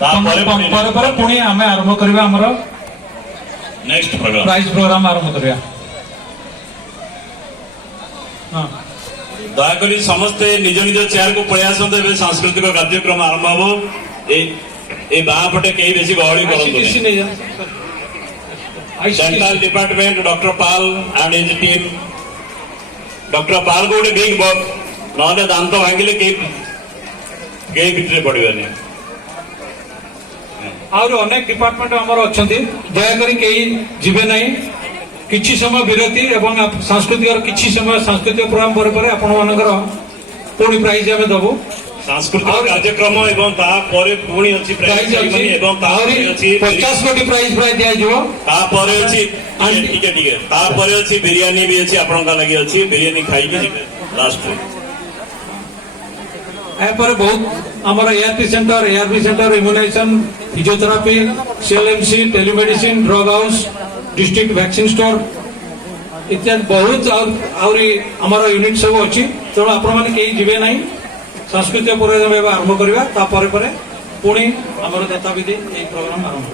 पुणी आम आरंभ करवा आमर नेक्स्ट प्रोग्राम प्राइज प्रोग्राम आरंभ करवा। दयाकोरी समस्ते निज निज चेयर को पळै आसंते एबे सांस्कृतिक कार्यक्रम आरंभ हो। ए बापटे कई बेसी गहळी करंतु dental department doctor Pal and his team doctor Pal को गोटे बिग बॉक्स नहले दांत भांगिले के भितरे पड़िबनी। और अनेक डिपार्टमेंट आमर अच्छा दयाकोरी कई जीवे नहीं किछि समय विरति एवं सांस्कृतिक किछि समय सांस्कृतिक प्रोग्राम पर आपण मानकर पुणी प्राइज आमे दबु सांस्कृतिक कार्यक्रम एवं ता परे पुणी अछि प्राइज सेरेमनी एवं ता परे अछि 50 कोटी प्राइज प्राइज दिया जिवो। ता परे अछि ठीक है ता परे अछि बिरयानी भी अछि आपण का लागि अछि बिरयानी खाइ के जिबे लास्ट ए पर बहुत हमर ARP centre immunisation physiotherapy CLMC telemedicine drug house district vaccine store इत्यादि बहुत आमर यूनिट सब अच्छी तेणु आपण मैंने कहीं जीवे ना सांस्कृतिक प्रोग्राम आरंभ करवा पुणी आमर दत्ता विधि प्रोग्राम आरंभ।